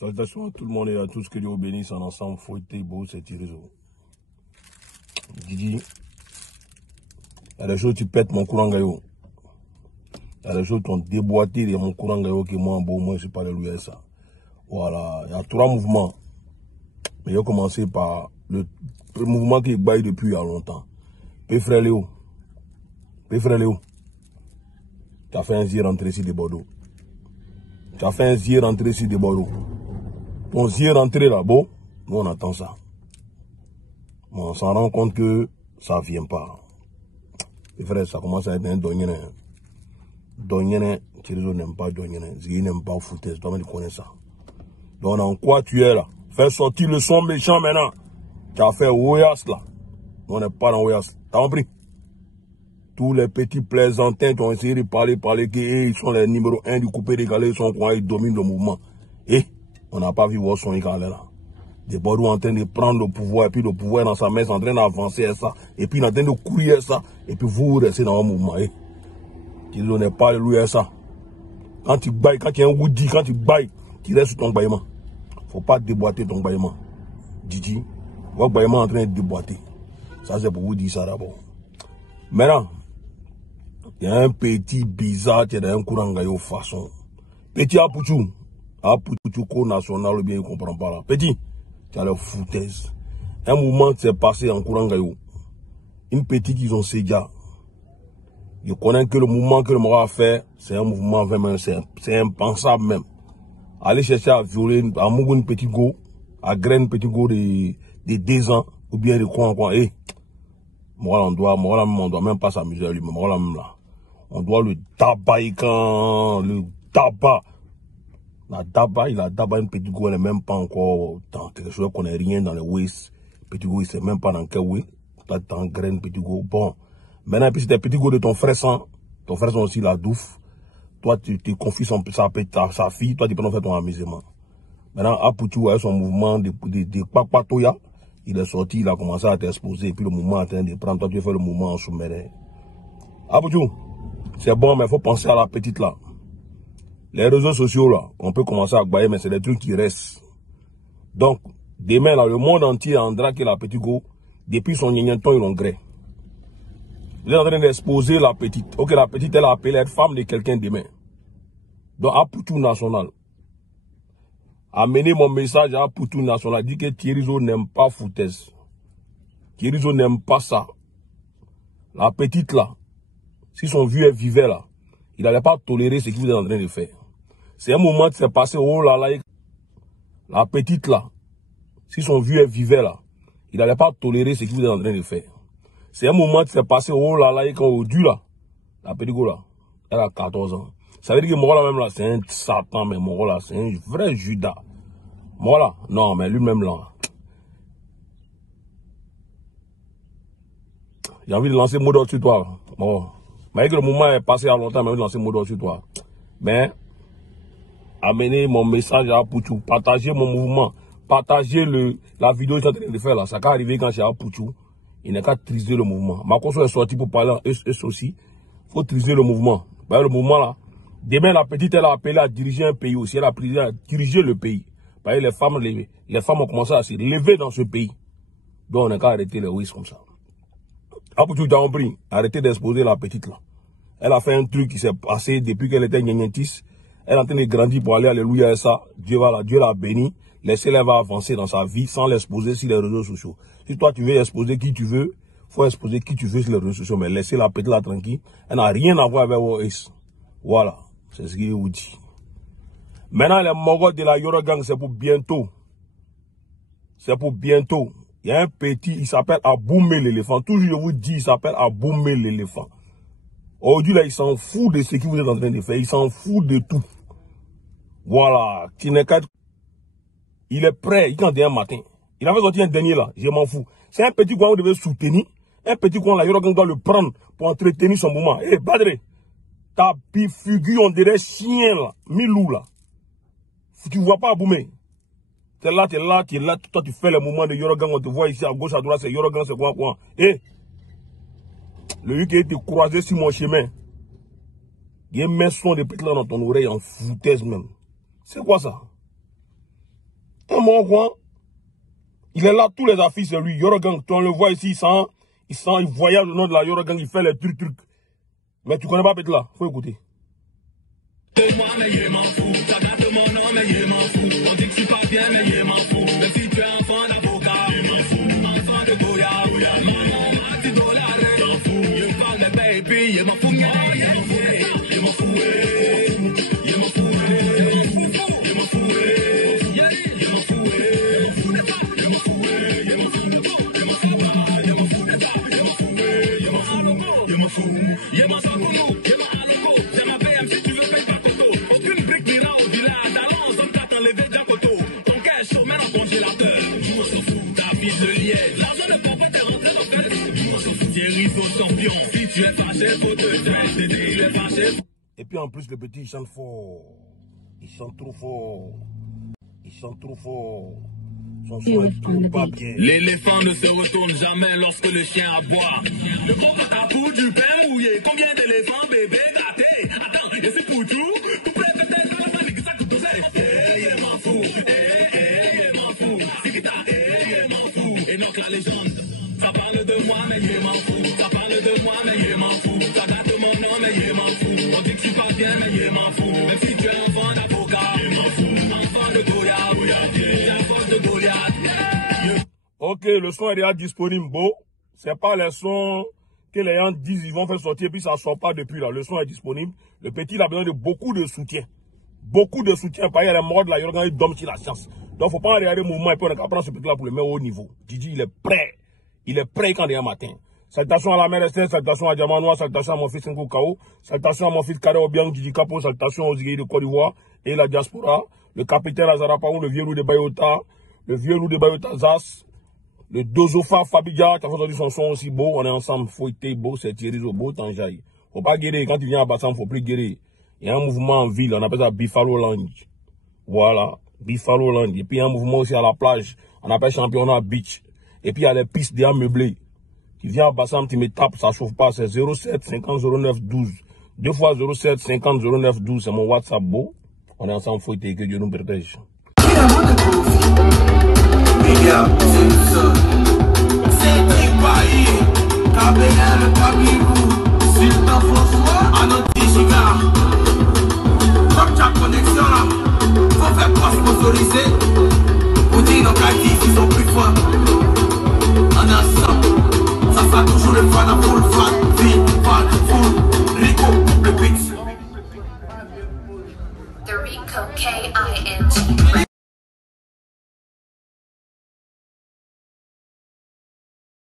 Salutations à tout le monde et à tous, que Dieu vous bénisse en ensemble. Fouettez, beau, c'est Thirizo. Didi, il y a des choses, tu pètes mon courant gaillot. Il y a des choses, tu ont déboîté de mon courant gaillot qui moi, bon, moi, je sais pas alléluia ça. Voilà, il y a 3 mouvements. Mais j'ai commencé par le mouvement qui est baillé depuis il y a longtemps. Frère Léo. Frère Léo. Tu as fait un zier rentrer ici de Bordeaux. Tu as fait un zier rentrer ici de Bordeaux. Ton zier rentré là, bon, nous on attend ça. Mais on s'en rend compte que ça ne vient pas. Et frère, ça commence à être un donyene. Donyene, Thirizo n'aime pas donyene. Zigi n'aime pas foutaise. Toi-même, tu connais ça. Donc, en quoi tu es là? Fais sortir le son méchant maintenant. Tu as fait Oyas là. Nous, on n'est pas dans Oyas. T'as compris? Tous les petits plaisantins qui ont essayé de parler, qu'ils sont les numéros 1 du coupé décalé, ils sont quoi, ils dominent le mouvement. Et on n'a pas vu voir son écalé là. Des Bordeaux en train de prendre le pouvoir, et puis le pouvoir dans sa main, c'est en train d'avancer à ça, et puis il est en train de courir ça, et puis vous restez dans un mouvement. Tu n'es pas alléluia ça. Quand tu bailles, quand tu es un woody, quand tu bailles, tu restes sur ton baillement. Faut pas déboîter ton baillement. Didi, votre baillement est en train de déboîter. Ça c'est pour vous dire ça d'abord. Maintenant, il y a un petit bizarre qui est dans un courant gaillot façon. Petit Apouchou. Apouchou co-national, ou bien il ne comprend pas là. Petit, tu as le foutaise. Un mouvement s'est passé en courant gaillot. Une petite qu'ils ont sédia. Je connais que le mouvement que le Mora a fait, c'est un mouvement vraiment, c'est impensable même. Aller chercher à violer, à mourir une petite go, à graine petit go de 2 ans, ou bien de quoi. Moi, on doit même pas s'amuser à lui, mais moi, là. On doit le tabac quand le tabac. La tabac, il a tabac une petite go, elle n'est même pas encore dans quelque chose qu'on n'a rien dans le waist. Petit go, il sait même pas dans quel way. Là, t'en graine, petit go. Bon. Maintenant, puis c'est petit go de ton frère sang. Ton frère sang aussi, la douffe. Toi, tu confies sa fille. Toi, tu peux en faire ton amusement. Maintenant, Apouchou a son mouvement de Papatoya. Il est sorti, il a commencé à t'exposer. Et puis le mouvement est en train de prendre. Toi, tu fais le mouvement en sous-marin. Apouchou. C'est bon, mais il faut penser à la petite là. Les réseaux sociaux là, on peut commencer à bailler, mais c'est des trucs qui restent. Donc, demain là, le monde entier andra que la petite go, depuis son gnignon, il en gré. Vous êtes en train d'exposer la petite. Ok, la petite, elle a appelé être femme de quelqu'un demain. Donc, à Poutou National. Amenez mon message à Poutou National. Dit que Thirizo n'aime pas foutaise. Thirizo n'aime pas ça. La petite là, si son vieux vivait là, il n'allait pas tolérer ce que vous êtes en train de faire. C'est un moment qui s'est passé, oh là là, la petite là, si son vieux vivait là, il n'allait pas tolérer ce que vous êtes en train de faire. C'est un moment qui s'est passé, oh là là, quand au dû là, la petite go là, elle a 14 ans. Ça veut dire que mon là même là, c'est un Satan, mais mon là, c'est un vrai Judas. Moi là, non, mais lui-même là. J'ai envie de lancer mot d'ordre sur toi. Bon. Mais que le moment est passé à longtemps, j'ai envie de lancer mot d'ordre sur toi. Mais, amenez mon message à Pouchou, partagez mon mouvement, partagez la vidéo que je suis en train de faire là. Ça va arriver quand c'est à Pouchou. Il n'est qu'à triser le mouvement. Ma console est sortie pour parler en ES aussi. Il faut triser le mouvement. Le mouvement là. Demain, la petite, elle a appelé à diriger un pays aussi. Elle a appelé à diriger le pays. Les femmes ont commencé à se lever dans ce pays. Donc, on n'a qu'à arrêter les whis comme ça. Apouchou, tu as compris. Arrêtez d'exposer la petite là. Elle a fait un truc qui s'est passé depuis qu'elle était gnagnatis. Elle est en train de grandir pour aller, alléluia, ça. Dieu l'a béni. Laissez-la avancer dans sa vie sans l'exposer sur les réseaux sociaux. Si toi, tu veux exposer qui tu veux, faut exposer qui tu veux sur les réseaux sociaux. Mais laissez la petite là tranquille. Elle n'a rien à voir avec OS. Voilà. C'est ce qu'il vous dit. Maintenant, les mogots de la Yorogang, c'est pour bientôt. C'est pour bientôt. Il y a un petit, il s'appelle Aboumé l'éléphant. Toujours, je vous dis, il s'appelle Aboumé l'éléphant. Aujourd'hui, là, il s'en fout de ce que vous êtes en train de faire. Il s'en fout de tout. Voilà. Il est prêt. Il est en dernier matin. Il avait sorti un dernier là. Je m'en fous. C'est un petit coin où vous devez soutenir. Un petit coin là, Yorogang doit le prendre pour entretenir son mouvement. Eh, Badre, ta figure, on dirait chien là. Milou là. Tu vois pas Aboumé. T'es là, toi tu fais le mouvement de Yorogang, on te voit ici à gauche, à droite, c'est Yorogang, c'est quoi. Eh, le UK était croisé sur mon chemin. Il y a un son de petit là dans ton oreille en foutaise même. C'est quoi ça? Un bon coin. Il est là, tous les affiches, c'est lui. Yorogang, on le voit ici, il voyage au nom de la Yorogang, il fait les trucs. Mais tu connais pas Petla, faut écouter. Moi, mais il m'en fout. Ça gâte mon nom, mais il m'en fout. On dit que tu pas bien, mais il m'en fout. Mais si tu es enfant d'avocat, il m'en fout. Enfant de Goya, maman, tu dollars, il m'en fout. Il parle de baby, il m'en fout. Il m'en fout, il m'en fout. Il m'en fout, il m'en fout. Il m'en fout, il m'en fout. Et puis en plus le petit il chante fort. Il chante trop fort. Il chante trop fort. Son son est tout pas bien. L'éléphant ne se retourne jamais lorsque le chien aboie. Le pauvre capou du pain mouillé. Combien d'éléphants bébé gâtés? Attends, et c'est pour tout? Couplet peut-être que la famille que ça coûte il m'en fout. Il m'en fout. Sikita, il m'en fout. Et donc la légende, ça parle de moi mais il m'en fout. Ça parle de moi mais il m'en fout. Ça date mon nom mais il m'en fout. On dit que je suis pas bien mais il m'en fout. Même si tu es enfant d'avocat, il m'en fout. Enfant de Goliath, enfant de Goliath. Ok, le son est déjà disponible, beau. C'est pas les sons que les gens disent ils vont faire sortir puis ça sort pas depuis là. Le son est disponible. Le petit il a besoin de beaucoup de soutien. Beaucoup de soutien. Par exemple, les morts de la Yorogang, ils dorment sur la science. Donc, faut pas regarder le mouvement et puis on a qu'à prendre ce petit là pour le mettre au haut niveau. Didi, il est prêt. Il est prêt quand il est un matin. Salutations à la mère Esther, salutations à Diamanois, salutations à mon fils Nkou Kao, salutations à mon fils Kare Obiang, Didi Kapo, salutations aux Igéi de Côte d'Ivoire et la diaspora, le capitaine Azarapaou, le vieux loup de Bayota, le vieux loup de Bayota Zas, le Dozofa Fabidja, qui a entendu son son aussi beau, on est ensemble, Fouetté, beau, c'est Thierry beau, Tanjaï. Faut pas guérir, quand il vient à Bassam, faut plus guérir. Il y a un mouvement en ville, on appelle ça Buffalo Land. Voilà, Buffalo Land. Et puis il y a un mouvement aussi à la plage, on appelle Championnat Beach. Et puis il y a les pistes déjà meublées. Tu viens à Bassam, tu me tapes, ça chauffe pas, c'est 07 50 09 12. 2 fois 07 50 09 12, c'est mon WhatsApp beau. On est ensemble, Fouetté, que Dieu nous protège. Connexion là, faut faire pas sponsoriser.